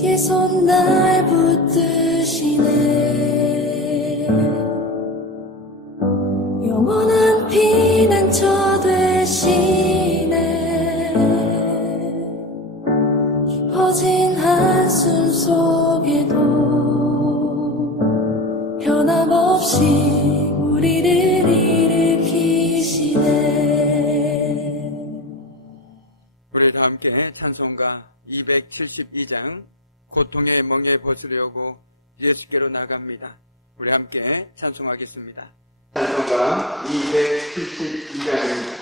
주의 손 날 붙드시네. 영원한 피난처 되시네. 깊어진 한숨 속에도 변함없이 우리를 일으키시네. 우리 다 함께 찬송가 272장 고통의 멍에 벗으려고 예수께로 나갑니다. 우리 함께 찬송하겠습니다. 찬송가 272장입니다.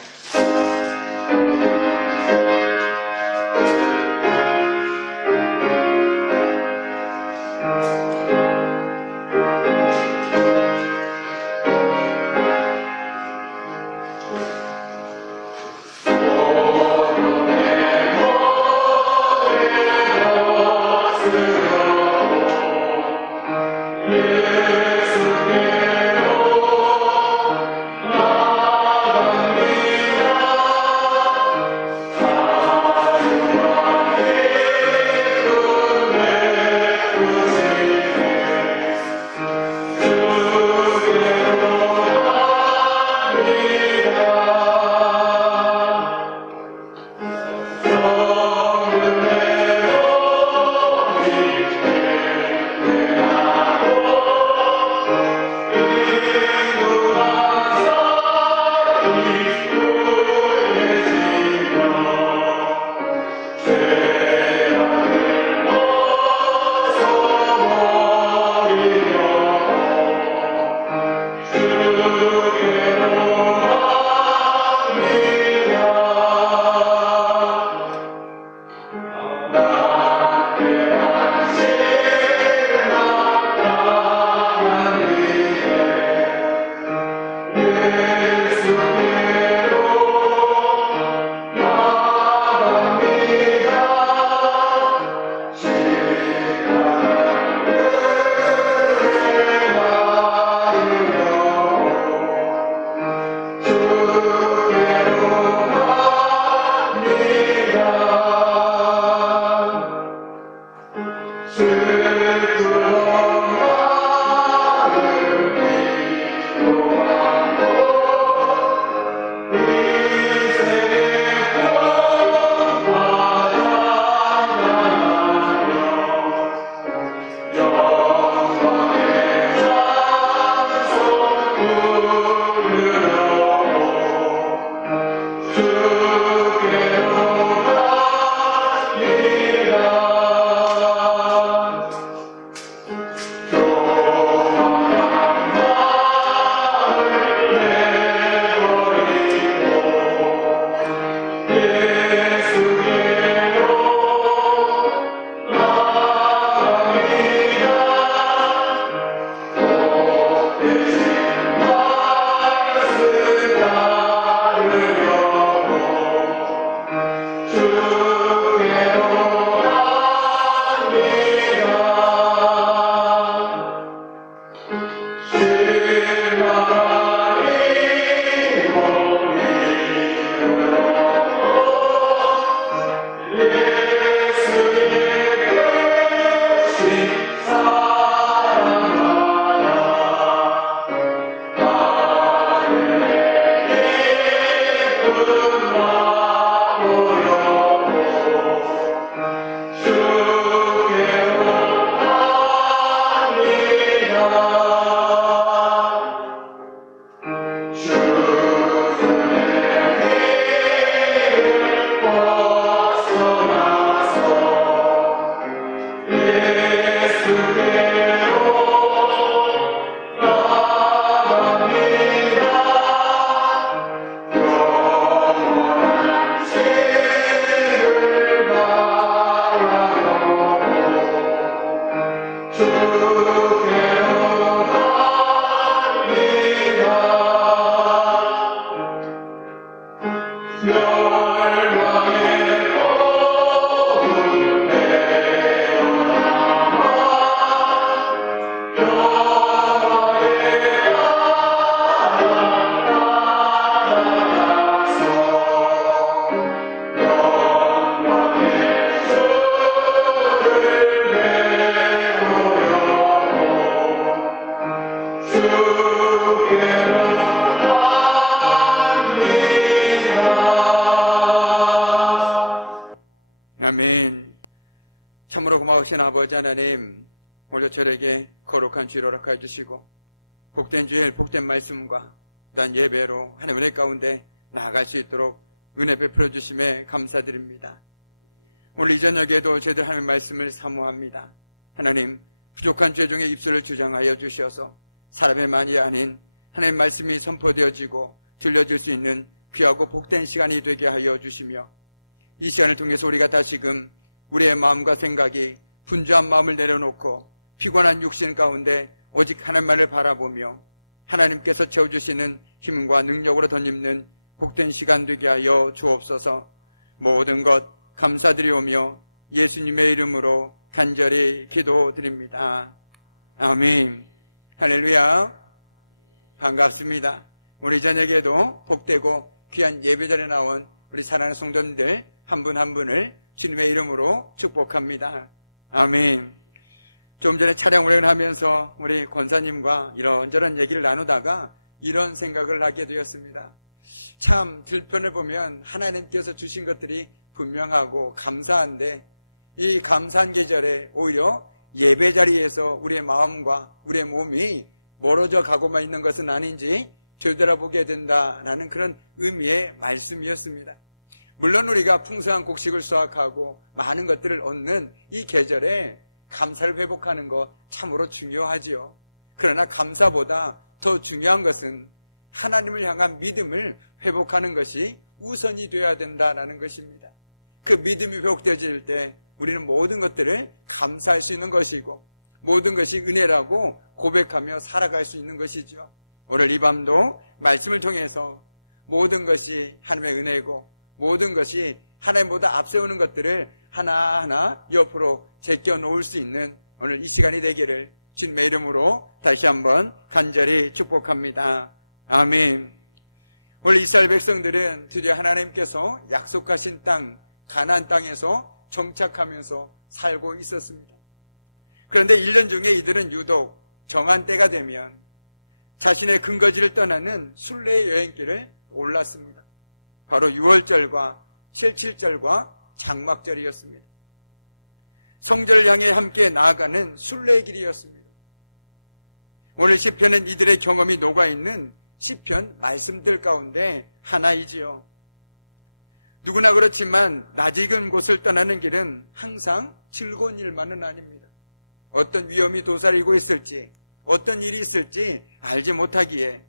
아멘. 참으로 고마우신 아버지 하나님, 오늘 저에게 거룩한 주일 허락해 주시고 복된 주일, 복된 말씀과 또한 예배로 하나님의 은혜 가운데 나아갈 수 있도록 은혜 베풀어 주심에 감사드립니다. 오늘 이 저녁에도 저희들 하나님의 말씀을 사모합니다. 하나님, 부족한 죄종의 입술을 주장하여 주셔서 사람의 말이 아닌 하나님의 말씀이 선포되어지고 들려질 수 있는 귀하고 복된 시간이 되게 하여 주시며, 이 시간을 통해서 우리가 다시금 우리의 마음과 생각이 분주한 마음을 내려놓고 피곤한 육신 가운데 오직 하나님만을 바라보며 하나님께서 채워주시는 힘과 능력으로 덧입는 복된 시간 되게 하여 주옵소서. 모든 것 감사드리오며 예수님의 이름으로 간절히 기도드립니다. 아멘. 할렐루야. 반갑습니다. 오늘 저녁에도 복되고 귀한 예배자리에 나온 우리 사랑하는 성도님들 한 분 한 분을 주님의 이름으로 축복합니다. 아멘. 좀 전에 차량 운행을 하면서 우리 권사님과 이런저런 얘기를 나누다가 이런 생각을 하게 되었습니다. 참 들편을 보면 하나님께서 주신 것들이 분명하고 감사한데, 이 감사한 계절에 오히려 예배 자리에서 우리의 마음과 우리의 몸이 멀어져 가고만 있는 것은 아닌지 되돌아보게 된다라는 그런 의미의 말씀이었습니다. 물론 우리가 풍성한 곡식을 수확하고 많은 것들을 얻는 이 계절에 감사를 회복하는 것 참으로 중요하지요. 그러나 감사보다 더 중요한 것은 하나님을 향한 믿음을 회복하는 것이 우선이 되어야 된다는 것입니다. 그 믿음이 회복되어질 때 우리는 모든 것들을 감사할 수 있는 것이고 모든 것이 은혜라고 고백하며 살아갈 수 있는 것이죠. 오늘 이 밤도 말씀을 통해서 모든 것이 하나님의 은혜고 모든 것이 하나님보다 앞세우는 것들을 하나하나 옆으로 제껴놓을 수 있는 오늘 이 시간이 되기를 주님의 이름으로 다시 한번 간절히 축복합니다. 아멘. 오늘 이스라엘 백성들은 드디어 하나님께서 약속하신 땅 가나안 땅에서 정착하면서 살고 있었습니다. 그런데 1년 중에 이들은 유독 정한 때가 되면 자신의 근거지를 떠나는 순례의 여행길을 올랐습니다. 바로 6월절과 77절과 장막절이었습니다. 성전을 향해 함께 나아가는 순례의 길이었습니다. 오늘 시편은 이들의 경험이 녹아있는 시편 말씀들 가운데 하나이지요. 누구나 그렇지만 낯익은 곳을 떠나는 길은 항상 즐거운 일만은 아닙니다. 어떤 위험이 도사리고 있을지, 어떤 일이 있을지 알지 못하기에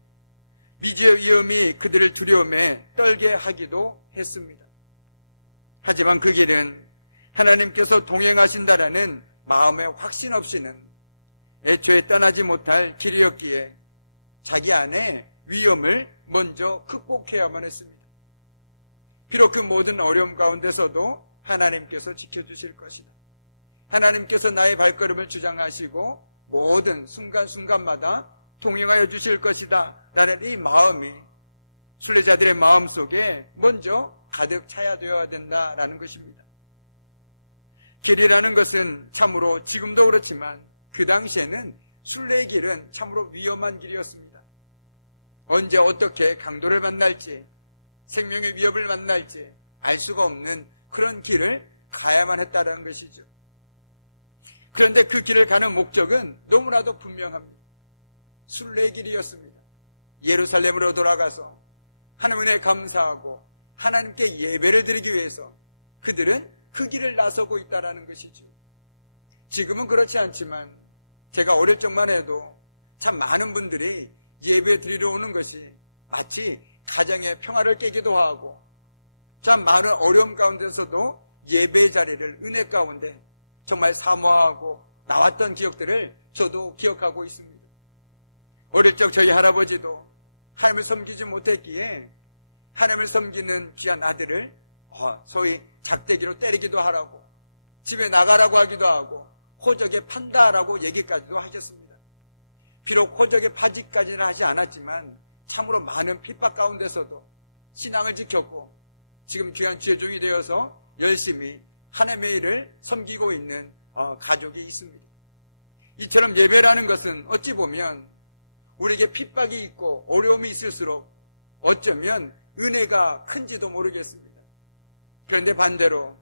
미지의 위험이 그들을 두려움에 떨게 하기도 했습니다. 하지만 그 길은 하나님께서 동행하신다라는 마음의 확신 없이는 애초에 떠나지 못할 길이었기에 자기 안에 위험을 먼저 극복해야만 했습니다. 비록 그 모든 어려움 가운데서도 하나님께서 지켜주실 것이다. 하나님께서 나의 발걸음을 주장하시고 모든 순간순간마다 동행하여 주실 것이다 라는 이 마음이 순례자들의 마음속에 먼저 가득 차야 되어야 된다라는 것입니다. 길이라는 것은 참으로 지금도 그렇지만 그 당시에는 순례의 길은 참으로 위험한 길이었습니다. 언제 어떻게 강도를 만날지, 생명의 위협을 만날지 알 수가 없는 그런 길을 가야만 했다는 것이죠. 그런데 그 길을 가는 목적은 너무나도 분명합니다. 순례의 길이었습니다. 예루살렘으로 돌아가서 하나님 은혜에 감사하고 하나님께 예배를 드리기 위해서 그들은 그 길을 나서고 있다는 것이죠. 지금은 그렇지 않지만 제가 어릴 적만 해도 참 많은 분들이 예배 드리러 오는 것이 마치 가정의 평화를 깨기도 하고 참 많은 어려움 가운데서도 예배 자리를 은혜 가운데 정말 사모하고 나왔던 기억들을 저도 기억하고 있습니다. 어릴 적 저희 할아버지도 하나님을 섬기지 못했기에 하나님을 섬기는 귀한 아들을 소위 작대기로 때리기도 하라고 집에 나가라고 하기도 하고 호적에 판다라고 얘기까지도 하셨습니다. 비록 호적에 파지까지는 하지 않았지만 참으로 많은 핍박 가운데서도 신앙을 지켰고 지금 귀한 주의 종이 되어서 열심히 하나님의 일을 섬기고 있는 가족이 있습니다. 이처럼 예배라는 것은 어찌 보면 우리에게 핍박이 있고 어려움이 있을수록 어쩌면 은혜가 큰지도 모르겠습니다. 그런데 반대로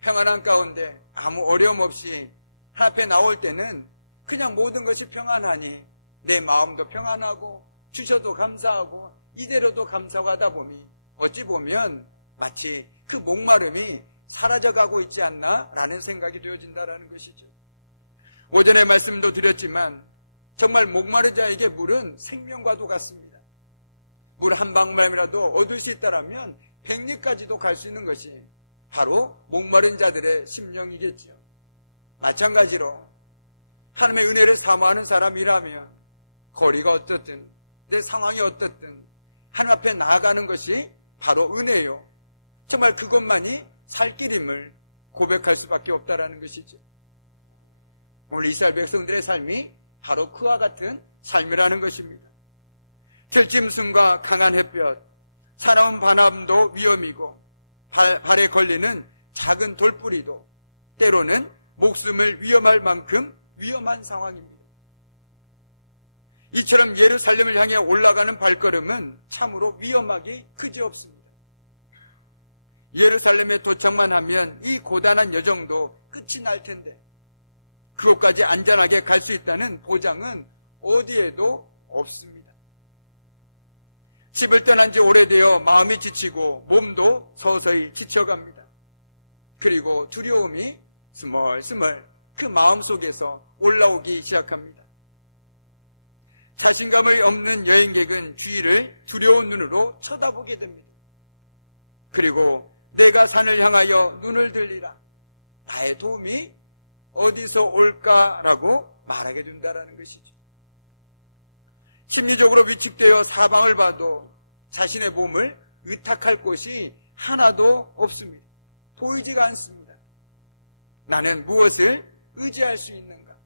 평안한 가운데 아무 어려움 없이 하나님 앞에 나올 때는 그냥 모든 것이 평안하니 내 마음도 평안하고 주셔도 감사하고 이대로도 감사하고 하다 보니 어찌 보면 마치 그 목마름이 사라져가고 있지 않나 라는 생각이 되어진다라는 것이죠. 오전에 말씀도 드렸지만 정말 목마른 자에게 물은 생명과도 같습니다. 물 한 방울이라도 얻을 수 있다라면 100리까지도 갈 수 있는 것이 바로 목마른 자들의 심령이겠죠. 마찬가지로 하나님의 은혜를 사모하는 사람이라면 거리가 어떻든 내 상황이 어떻든 하나님 앞에 나아가는 것이 바로 은혜요, 정말 그것만이 살 길임을 고백할 수밖에 없다라는 것이죠. 오늘 이스라엘 백성들의 삶이 바로 그와 같은 삶이라는 것입니다. 들짐승과 강한 햇볕, 사나운 바람도 위험이고 발에 걸리는 작은 돌뿌리도 때로는 목숨을 위험할 만큼 위험한 상황입니다. 이처럼 예루살렘을 향해 올라가는 발걸음은 참으로 위험하기 그지없습니다. 예루살렘에 도착만 하면 이 고단한 여정도 끝이 날 텐데 그곳까지 안전하게 갈 수 있다는 보장은 어디에도 없습니다. 집을 떠난 지 오래되어 마음이 지치고 몸도 서서히 지쳐갑니다. 그리고 두려움이 스멀스멀 그 마음 속에서 올라오기 시작합니다. 자신감을 없는 여행객은 주위를 두려운 눈으로 쳐다보게 됩니다. 그리고 내가 산을 향하여 눈을 들리라, 나의 도움이 어디서 올까라고 말하게 된다는 것이죠. 심리적으로 위축되어 사방을 봐도 자신의 몸을 의탁할 곳이 하나도 없습니다. 보이지가 않습니다. 나는 무엇을 의지할 수 있는가?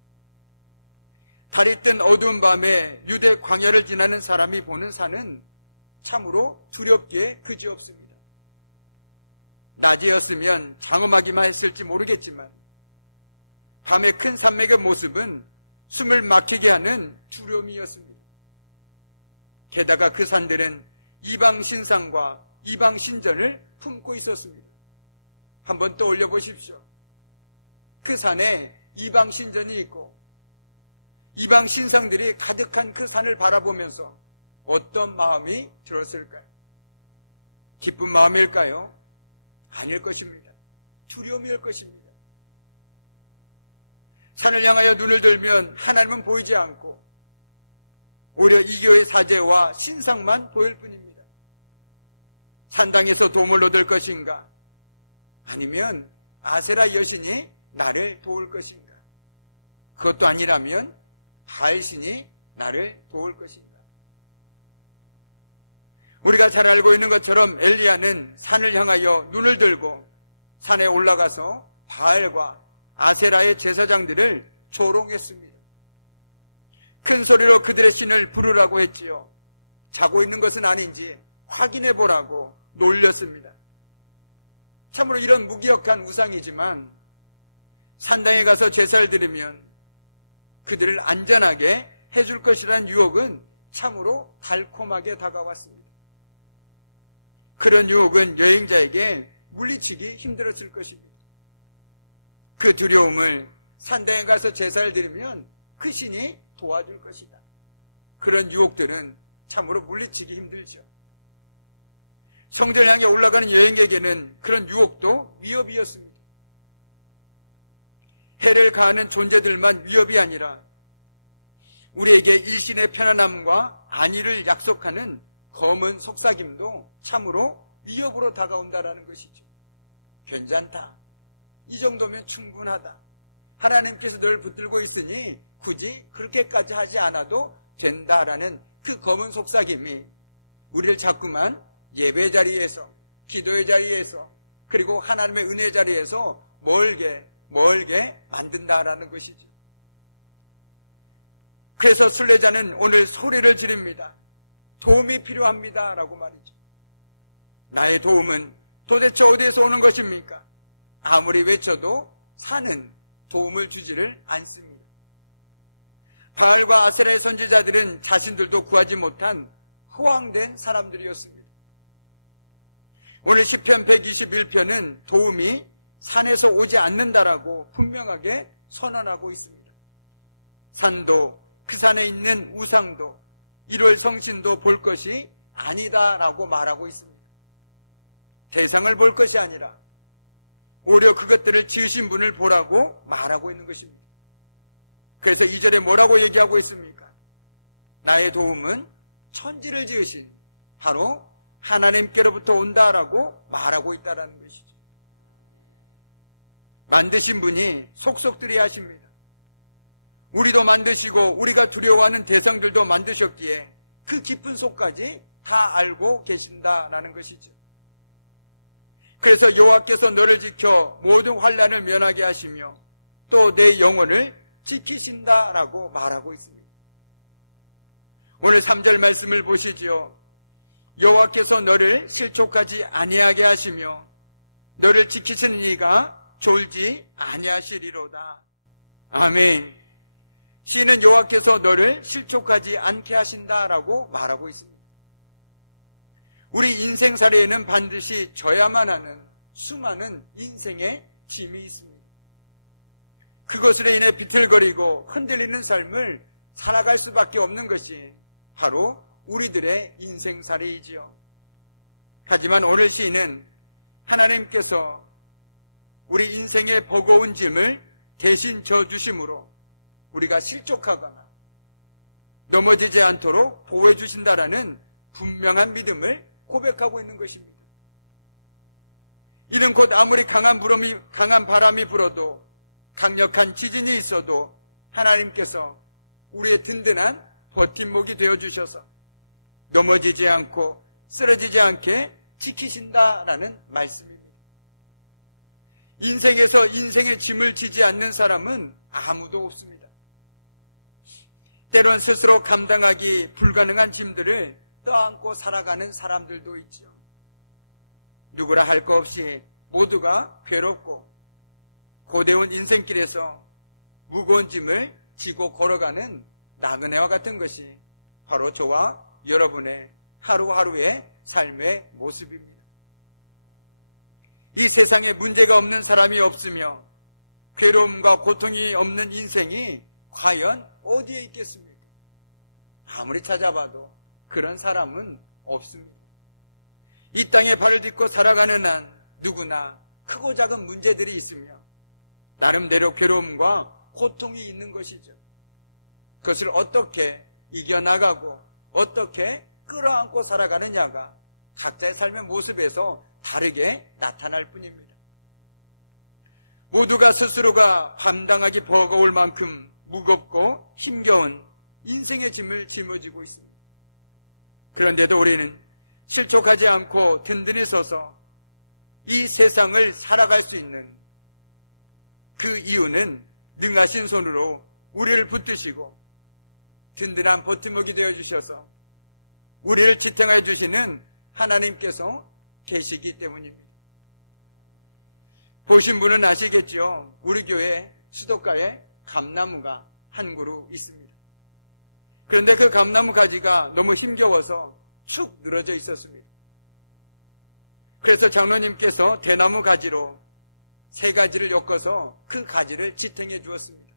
달이 뜬 어두운 밤에 유대 광야를 지나는 사람이 보는 산은 참으로 두렵기에 그지없습니다. 낮이었으면 장엄하기만 했을지 모르겠지만 밤의 큰 산맥의 모습은 숨을 막히게 하는 두려움이었습니다. 게다가 그 산들은 이방 신상과 이방 신전을 품고 있었습니다. 한번 떠올려 보십시오. 그 산에 이방 신전이 있고 이방 신상들이 가득한 그 산을 바라보면서 어떤 마음이 들었을까요? 기쁜 마음일까요? 아닐 것입니다. 두려움일 것입니다. 산을 향하여 눈을 들면 하나님은 보이지 않고 오히려 이교의 사제와 신상만 보일 뿐입니다. 산당에서 도움을 얻을 것인가? 아니면 아세라 여신이 나를 도울 것인가? 그것도 아니라면 바알신이 나를 도울 것인가? 우리가 잘 알고 있는 것처럼 엘리야는 산을 향하여 눈을 들고 산에 올라가서 바알과 아세라의 제사장들을 조롱했습니다. 큰 소리로 그들의 신을 부르라고 했지요. 자고 있는 것은 아닌지 확인해 보라고 놀렸습니다. 참으로 이런 무기력한 우상이지만 산당에 가서 제사를 드리면 그들을 안전하게 해줄 것이라는 유혹은 참으로 달콤하게 다가왔습니다. 그런 유혹은 여행자에게 물리치기 힘들었을 것입니다. 그 두려움을 산당에 가서 제사를 드리면 그 신이 도와줄 것이다. 그런 유혹들은 참으로 물리치기 힘들죠. 성전을 향해 올라가는 여행객에게는 그런 유혹도 위협이었습니다. 해를 가하는 존재들만 위협이 아니라 우리에게 일신의 편안함과 안위를 약속하는 검은 속삭임도 참으로 위협으로 다가온다라는 것이죠. 괜찮다. 이 정도면 충분하다. 하나님께서 널 붙들고 있으니 굳이 그렇게까지 하지 않아도 된다라는 그 검은 속삭임이 우리를 자꾸만 예배 자리에서, 기도의 자리에서, 그리고 하나님의 은혜 자리에서 멀게 만든다라는 것이죠. 그래서 순례자는 오늘 소리를 지릅니다. 도움이 필요합니다 라고 말이죠. 나의 도움은 도대체 어디에서 오는 것입니까? 아무리 외쳐도 산은 도움을 주지를 않습니다. 바알과 아세라의 선지자들은 자신들도 구하지 못한 허황된 사람들이었습니다. 오늘 시편 121편은 도움이 산에서 오지 않는다라고 분명하게 선언하고 있습니다. 산도 그 산에 있는 우상도 1월 성신도 볼 것이 아니다라고 말하고 있습니다. 대상을 볼 것이 아니라 오히려 그것들을 지으신 분을 보라고 말하고 있는 것입니다. 그래서 2절에 뭐라고 얘기하고 있습니까? 나의 도움은 천지를 지으신 바로 하나님께로부터 온다라고 말하고 있다라는 것이죠. 만드신 분이 속속들이 하십니다. 우리도 만드시고 우리가 두려워하는 대상들도 만드셨기에 그 깊은 속까지 다 알고 계신다라는 것이죠. 그래서 여호와께서 너를 지켜 모든 환난을 면하게 하시며 또 내 영혼을 지키신다라고 말하고 있습니다. 오늘 3절 말씀을 보시지요. 여호와께서 너를 실족하지 아니하게 하시며 너를 지키시는 이가 졸지 아니하시리로다. 아멘. 시인은 여호와께서 너를 실족하지 않게 하신다라고 말하고 있습니다. 우리 인생살이에는 반드시 져야만 하는 수많은 인생의 짐이 있습니다. 그것으로 인해 비틀거리고 흔들리는 삶을 살아갈 수밖에 없는 것이 바로 우리들의 인생살이이지요. 하지만 오늘 시인은 하나님께서 우리 인생의 버거운 짐을 대신 져주심으로 우리가 실족하거나 넘어지지 않도록 보호해 주신다라는 분명한 믿음을 고백하고 있는 것입니다. 이는 곧 아무리 강한 바람이 불어도 강력한 지진이 있어도 하나님께서 우리의 든든한 버팀목이 되어주셔서 넘어지지 않고 쓰러지지 않게 지키신다라는 말씀입니다. 인생에서 인생의 짐을 지지 않는 사람은 아무도 없습니다. 때론 스스로 감당하기 불가능한 짐들을 떠안고 살아가는 사람들도 있죠. 누구라 할 것 없이 모두가 괴롭고 고대운 인생길에서 무거운 짐을 지고 걸어가는 나그네와 같은 것이 바로 저와 여러분의 하루하루의 삶의 모습입니다. 이 세상에 문제가 없는 사람이 없으며 괴로움과 고통이 없는 인생이 과연 어디에 있겠습니까? 아무리 찾아봐도 그런 사람은 없습니다. 이 땅에 발을 딛고 살아가는 한 누구나 크고 작은 문제들이 있으며 나름대로 괴로움과 고통이 있는 것이죠. 그것을 어떻게 이겨나가고 어떻게 끌어안고 살아가느냐가 각자의 삶의 모습에서 다르게 나타날 뿐입니다. 모두가 스스로가 감당하기 버거울 만큼 무겁고 힘겨운 인생의 짐을 짊어지고 있습니다. 그런데도 우리는 실족하지 않고 든든히 서서 이 세상을 살아갈 수 있는 그 이유는 능하신 손으로 우리를 붙드시고 든든한 버팀목이 되어주셔서 우리를 지탱해 주시는 하나님께서 계시기 때문입니다. 보신 분은 아시겠죠? 우리 교회 수도가에 감나무가 한 그루 있습니다. 그런데 그 감나무 가지가 너무 힘겨워서 축 늘어져 있었습니다. 그래서 장로님께서 대나무 가지로 3가지를 엮어서 그 가지를 지탱해 주었습니다.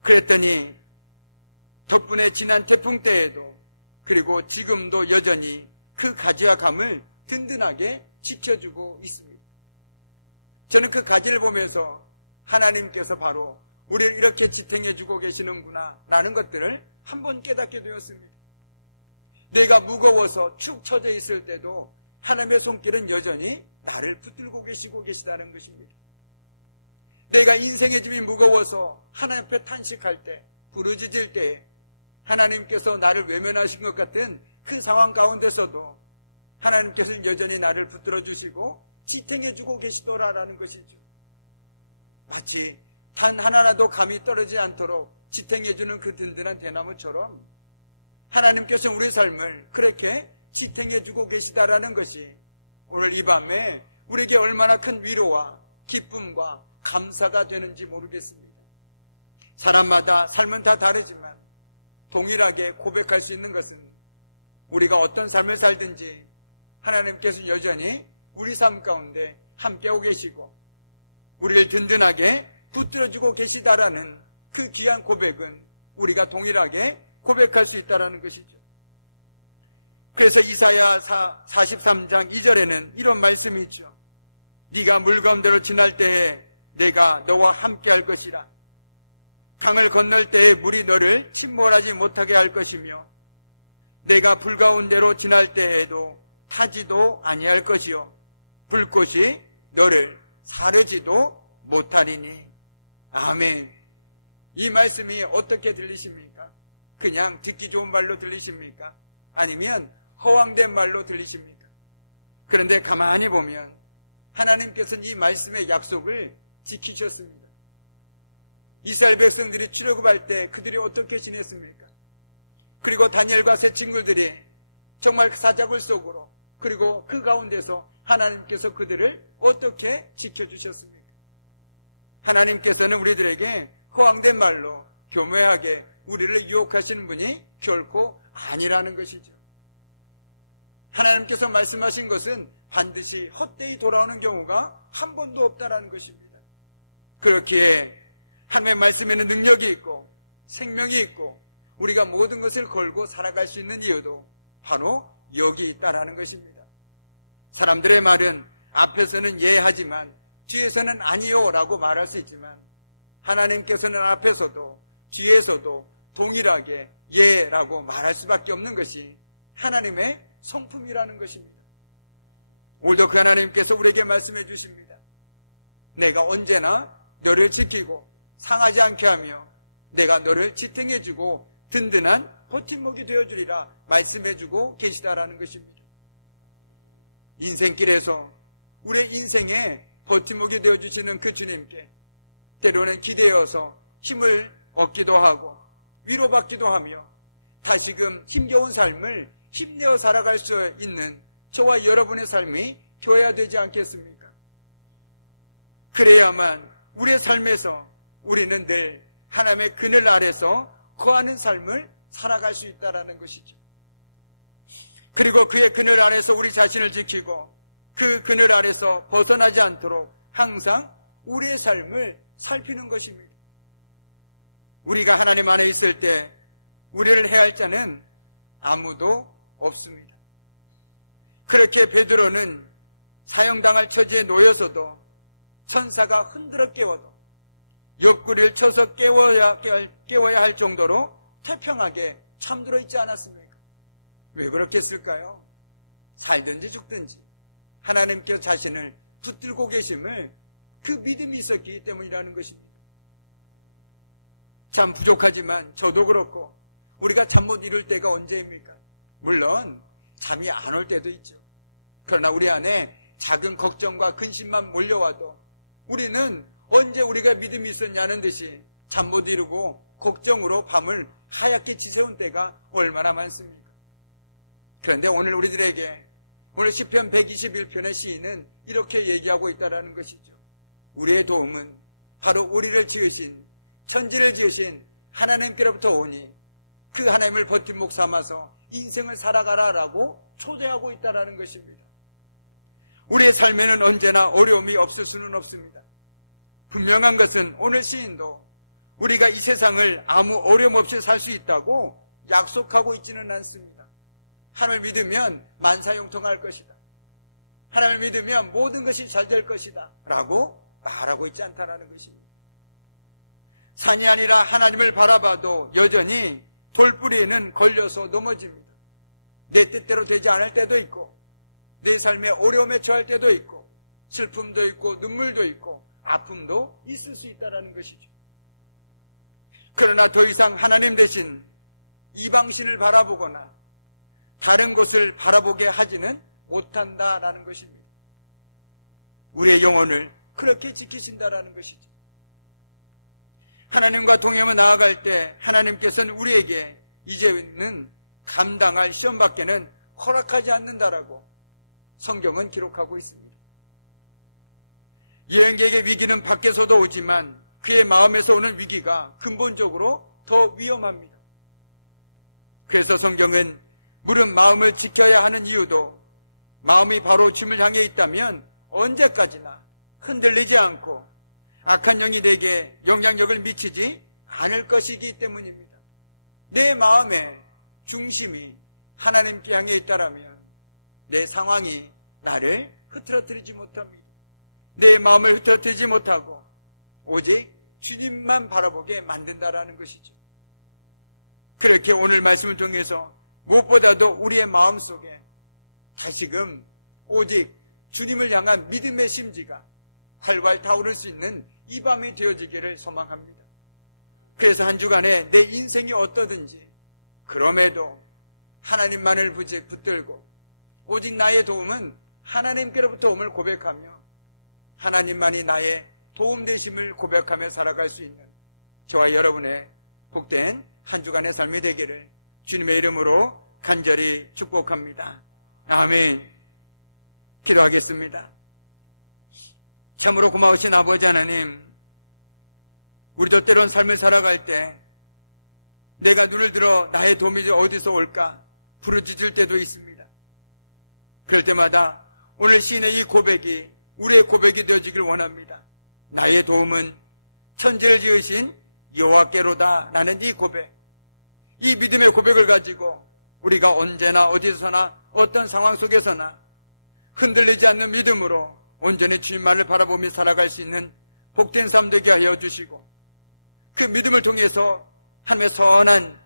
그랬더니 덕분에 지난 태풍 때에도 그리고 지금도 여전히 그 가지와 감을 든든하게 지켜주고 있습니다. 저는 그 가지를 보면서 하나님께서 바로 우리를 이렇게 지탱해 주고 계시는구나 라는 것들을 한번 깨닫게 되었습니다. 내가 무거워서 축 처져 있을 때도 하나님의 손길은 여전히 나를 붙들고 계시다는 것입니다. 내가 인생의 짐이 무거워서 하나님 앞에 탄식할 때, 부르짖을 때 하나님께서 나를 외면하신 것 같은 그 상황 가운데서도 하나님께서는 여전히 나를 붙들어 주시고 지탱해 주고 계시더라라는 것이죠. 마치 단 하나라도 감이 떨어지지 않도록 지탱해 주는 그 든든한 대나무처럼 하나님께서는 우리 삶을 그렇게 지탱해 주고 계시다라는 것이 오늘 이 밤에 우리에게 얼마나 큰 위로와 기쁨과 감사가 되는지 모르겠습니다. 사람마다 삶은 다 다르지만 동일하게 고백할 수 있는 것은 우리가 어떤 삶을 살든지 하나님께서는 여전히 우리 삶 가운데 함께하고 계시고 우리를 든든하게 붙들어주고 계시다라는 그 귀한 고백은 우리가 동일하게 고백할 수 있다는 것이죠. 그래서 이사야 43장 2절에는 이런 말씀이 있죠. 네가 물 가운데로 지날 때에 내가 너와 함께할 것이라. 강을 건널 때에 물이 너를 침몰하지 못하게 할 것이며 내가 불 가운데로 지날 때에도 타지도 아니할 것이요 불꽃이 너를 사르지도 못하리니. 아멘. 이 말씀이 어떻게 들리십니까? 그냥 듣기 좋은 말로 들리십니까? 아니면 허황된 말로 들리십니까? 그런데 가만히 보면 하나님께서는 이 말씀의 약속을 지키셨습니다. 이스라엘 백성들이 출애굽할 때 그들이 어떻게 지냈습니까? 그리고 다니엘과 세 친구들이 정말 사자굴 속으로 그리고 그 가운데서 하나님께서 그들을 어떻게 지켜주셨습니까? 하나님께서는 우리들에게 허황된 말로 교묘하게 우리를 유혹하시는 분이 결코 아니라는 것이죠. 하나님께서 말씀하신 것은 반드시 헛되이 돌아오는 경우가 한 번도 없다라는 것입니다. 그렇기에 하나님의 말씀에는 능력이 있고 생명이 있고 우리가 모든 것을 걸고 살아갈 수 있는 이유도 바로 여기 있다라는 것입니다. 사람들의 말은 앞에서는 예 하지만 뒤에서는 아니요 라고 말할 수 있지만 하나님께서는 앞에서도 뒤에서도 동일하게 예 라고 말할 수밖에 없는 것이 하나님의 성품이라는 것입니다. 오늘도 그 하나님께서 우리에게 말씀해 주십니다. 내가 언제나 너를 지키고 상하지 않게 하며 내가 너를 지탱해 주고 든든한 버팀목이 되어주리라 말씀해 주고 계시다라는 것입니다. 인생길에서 우리의 인생에 버팀목이 되어주시는 그 주님께 때로는 기대어서 힘을 얻기도 하고 위로받기도 하며 다시금 힘겨운 삶을 힘내어 살아갈 수 있는 저와 여러분의 삶이 되어야 되지 않겠습니까? 그래야만 우리의 삶에서 우리는 늘 하나님의 그늘 아래서 거하는 삶을 살아갈 수 있다는 것이죠. 그리고 그의 그늘 아래서 우리 자신을 지키고 그 그늘 아래서 벗어나지 않도록 항상 우리의 삶을 살피는 것입니다. 우리가 하나님 안에 있을 때 우리를 해할 자는 아무도 없습니다. 그렇게 베드로는 사형당할 처지에 놓여서도 천사가 흔들어 깨워도 옆구리를 쳐서 깨워야 할 정도로 태평하게 잠들어 있지 않았습니까? 왜 그렇게 했을까요? 살든지 죽든지 하나님께서 자신을 붙들고 계심을 그 믿음이 있었기 때문이라는 것입니다. 참 부족하지만 저도 그렇고 우리가 잠 못 이룰 때가 언제입니까? 물론 잠이 안 올 때도 있죠. 그러나 우리 안에 작은 걱정과 근심만 몰려와도 우리는 언제 우리가 믿음이 있었냐는 듯이 잠 못 이루고 걱정으로 밤을 하얗게 지새운 때가 얼마나 많습니까? 그런데 오늘 우리들에게 오늘 시편 121편의 시인은 이렇게 얘기하고 있다는 것이죠. 우리의 도움은 바로 우리를 지으신 천지를 지으신 하나님께로부터 오니 그 하나님을 버팀목 삼아서 인생을 살아가라라고 초대하고 있다는 것입니다. 우리의 삶에는 언제나 어려움이 없을 수는 없습니다. 분명한 것은 오늘 시인도 우리가 이 세상을 아무 어려움 없이 살 수 있다고 약속하고 있지는 않습니다. 하나님을 믿으면 만사형통할 것이다. 하나님을 믿으면 모든 것이 잘 될 것이다 라고 말하고 있지 않다는 것입니다. 산이 아니라 하나님을 바라봐도 여전히 돌뿌리에는 걸려서 넘어집니다. 내 뜻대로 되지 않을 때도 있고 내 삶에 어려움에 처할 때도 있고 슬픔도 있고 눈물도 있고 아픔도 있을 수 있다는 것이죠. 그러나 더 이상 하나님 대신 이방신을 바라보거나 다른 곳을 바라보게 하지는 못한다라는 것입니다. 우리의 영혼을 그렇게 지키신다라는 것이죠. 하나님과 동행하며 나아갈 때 하나님께서는 우리에게 이제는 감당할 시험밖에는 허락하지 않는다라고 성경은 기록하고 있습니다. 여행객의 위기는 밖에서도 오지만 그의 마음에서 오는 위기가 근본적으로 더 위험합니다. 그래서 성경은 물은 마음을 지켜야 하는 이유도 마음이 바로 주님을 향해 있다면 언제까지나 흔들리지 않고 악한 영이 내게 영향력을 미치지 않을 것이기 때문입니다. 내 마음의 중심이 하나님께 향해 있다라면 내 상황이 나를 흐트러뜨리지 못합니다. 내 마음을 흐트러뜨리지 못하고 오직 주님만 바라보게 만든다라는 것이죠. 그렇게 오늘 말씀을 통해서 무엇보다도 우리의 마음속에 다시금 오직 주님을 향한 믿음의 심지가 활활 타오를 수 있는 이 밤이 되어지기를 소망합니다. 그래서 한 주간에 내 인생이 어떠든지 그럼에도 하나님만을 붙들고 오직 나의 도움은 하나님께로부터 옴을 고백하며 하나님만이 나의 도움 되심을 고백하며 살아갈 수 있는 저와 여러분의 복된 한 주간의 삶이 되기를 주님의 이름으로 간절히 축복합니다. 아멘. 기도하겠습니다. 참으로 고마우신 아버지 하나님, 우리도 때론 삶을 살아갈 때 내가 눈을 들어 나의 도움이 어디서 올까 부르짖을 때도 있습니다. 그럴 때마다 오늘 시인의 이 고백이 우리의 고백이 되어지길 원합니다. 나의 도움은 천지를 지으신 여호와께로다. 라는 이 고백, 이 믿음의 고백을 가지고 우리가 언제나 어디서나 어떤 상황 속에서나 흔들리지 않는 믿음으로 온전히 주님만을 바라보며 살아갈 수 있는 복된 삶 되게 하여 주시고 그 믿음을 통해서 하나님의 선한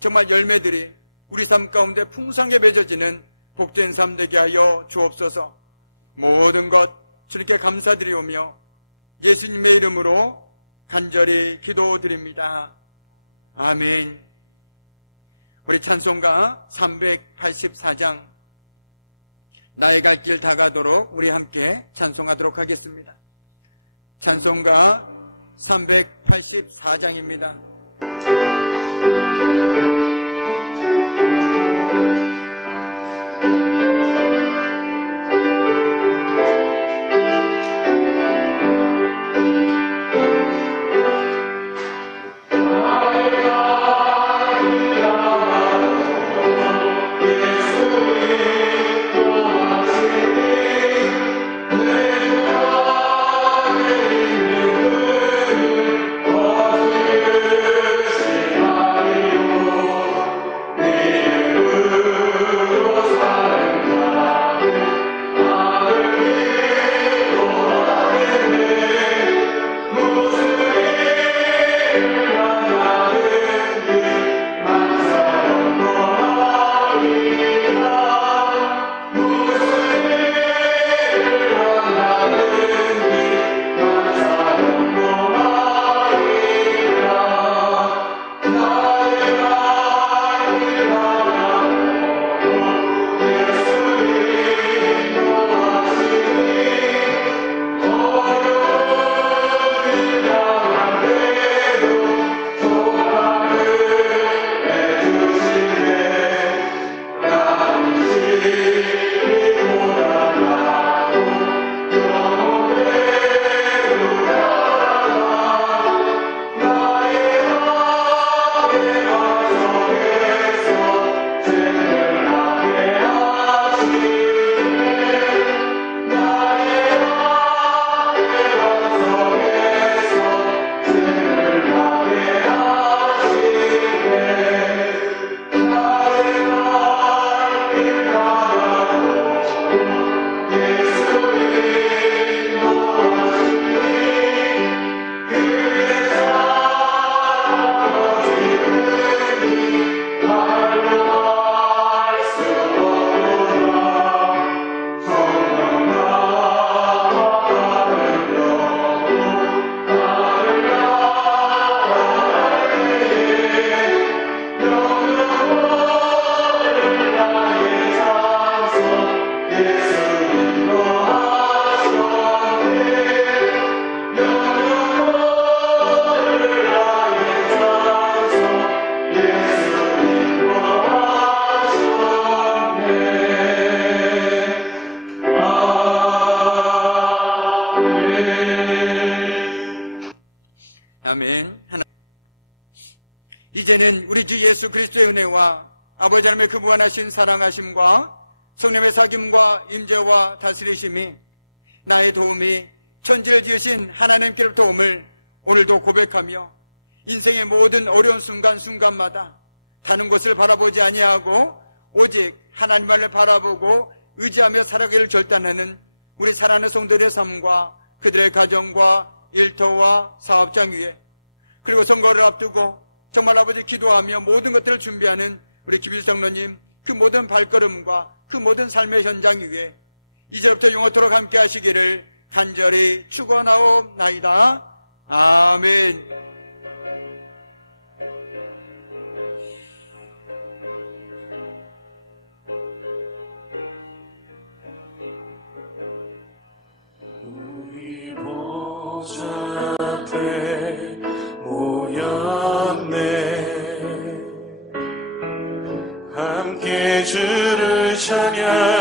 정말 열매들이 우리 삶 가운데 풍성하게 맺어지는 복된 삶 되게 하여 주옵소서. 모든 것 주님께 감사드리오며 예수님의 이름으로 간절히 기도드립니다. 아멘. 우리 찬송가 384장 나의 갈 길 다가도록 우리 함께 찬송하도록 하겠습니다. 찬송가 384장입니다. 아멘. 이제는 우리 주 예수 그리스도의 은혜와 아버지 하나님의 그 무한하신 사랑하심과 성령의 사귐과 임재와 다스리심이 나의 도움이 천지를 지으신 하나님께로부터 옴을 오늘도 고백하며 인생의 모든 어려운 순간순간마다 다른 것을 바라보지 아니하고 오직 하나님만을 바라보고 의지하며 살아가기를 결단하는 우리 사랑하는 성도들의 삶과 그들의 가정과 일터와 사업장 위에, 그리고 선거를 앞두고 정말 아버지 기도하며 모든 것들을 준비하는 우리 김일성 장로님 그 모든 발걸음과 그 모든 삶의 현장 위에 이제부터 영원토록 함께 하시기를 간절히 축원하옵나이다. 아멘. 함께 주를 찬양